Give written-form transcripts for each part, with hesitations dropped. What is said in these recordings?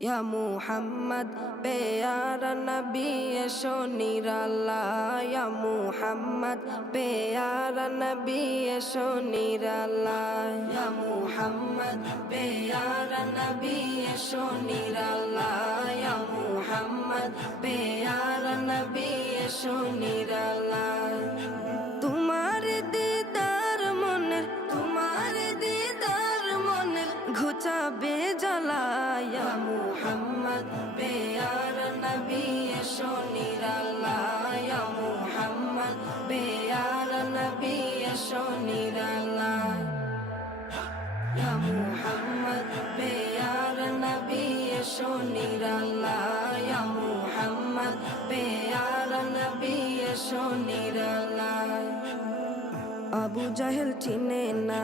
या मुहम्मद प्यारा नबी एशो निराला या मुहम्मद प्यारा नबी एशो निराला या मुहम्मद प्यारा नबी एशो निराला या मुहम्मद प्यारा नबी एशो निराला तुम्हारे दीदार मने घुचाबे জ্বালা या मुहम्मद प्यारा नबी एशो निराला या मुहम्मद प्यारा नबी एशो निराला या मुहम्मद प्यारा नबी एशो निराला या मुहम्मद प्यारा नबी एशो निराला আবু জাহেল চিনে না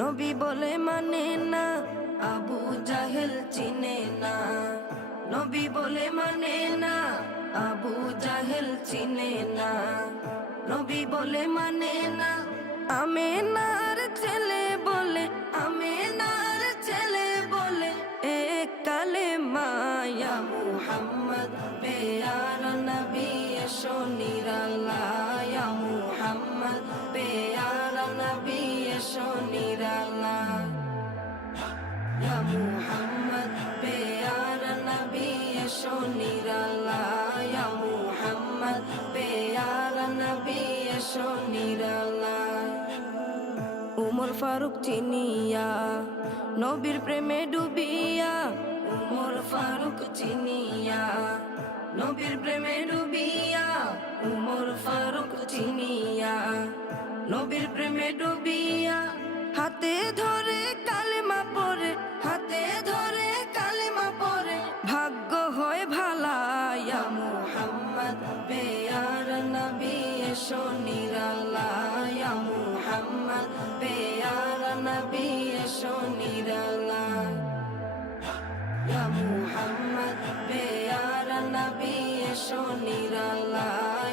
নবী বলে মানে না আবু জাহেল চিনে না নবী বলে মানে না আবু জাহেল চিনে না নবী বলে মানে না আমেনার ছেলে বলে এক কালেমা ইয়া মুহাম্মদ প্যারা নবী এশো নিরালা ইয়া মুহাম্মদ প্যারা নবী এশো নিরালা ইয়া মুহাম্মদ প্যারা নবী এশো নিরালা ইয়া মুহাম্মদ প্যারা নবী এশো নিরালা উমর ফারুক চিনিয়া নবীর প্রেমে ডুবিয়া উমর ফারুক চিনিয়া নবীর প্রেমে ডুবিয়া উমর ফারুক চিনিয়া নবীর প্রেমে ডুবিয়া হাতে ধরে কালেমা পড়ে ভাগ্য হয় ভালা ইয়া মুহাম্মদ প্যারা নবী এশো নিরালা ইয়া মুহাম্মদ প্যারা নবী এশো নিরালা ইয়া মুহাম্মদ প্যারা নবী এশো নিরালা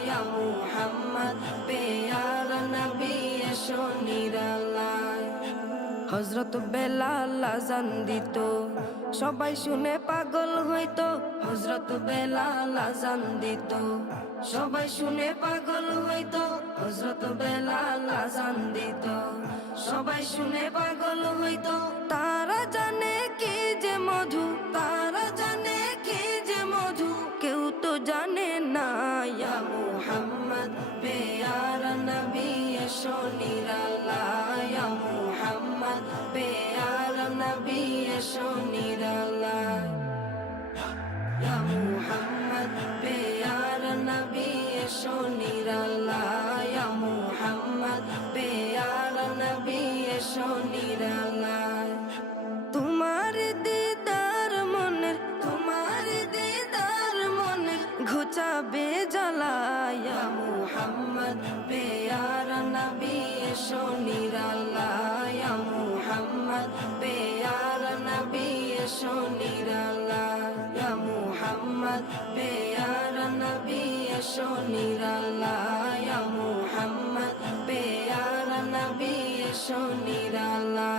ইয়া মুহাম্মদ প্যারা নবী এশো নিরালা হযরত বেলাল আযান দিত সবাই শুনে পাগল হইতো হযরত বেলাল আযান দিত সবাই শুনে পাগল হইতো হযরত বেলাল আযান দিত সবাই শুনে পাগল হইতো তারা জানে কি যে মধু কেউ তো জানে না ইয়া মুহাম্মদ প্যারা নবী এশো নিরালা ইয়া মুহাম্মদ প্যারা নবী এশো নিরালা ইয়া মুহাম্মদ প্যারা নবী এশো নিরালা ইয়া মুহাম্মদ প্যারা নবী এশো নিরালা তোমার দিদার মনের ঘুচাবে জ্বালা ইয়া মুহাম্মদ প্যারা নবী এশো নিরালা ইয়া মুহাম্মদ প্যারা নবী এশো নিরালা ইয়া মুহাম্মদ প্যারা নবী এশো নিরালা ইয়া মুহাম্মদ প্যারা নবী এশো নিরালা।